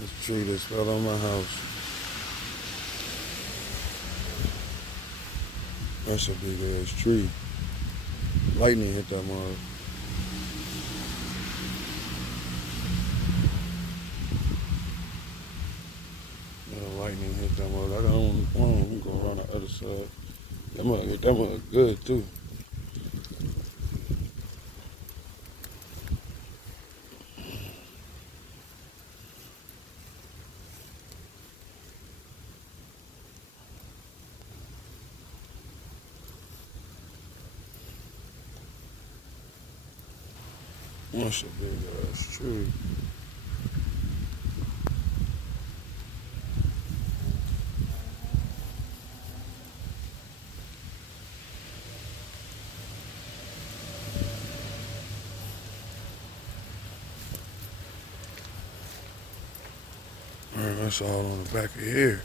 This tree that fell on my house. That's a big ass tree. Lightning hit that mug. Yeah, lightning hit that mug. I got on go around the other side. That mug hit that mug good too. That's a big ass tree. Man, that's all on the back of here.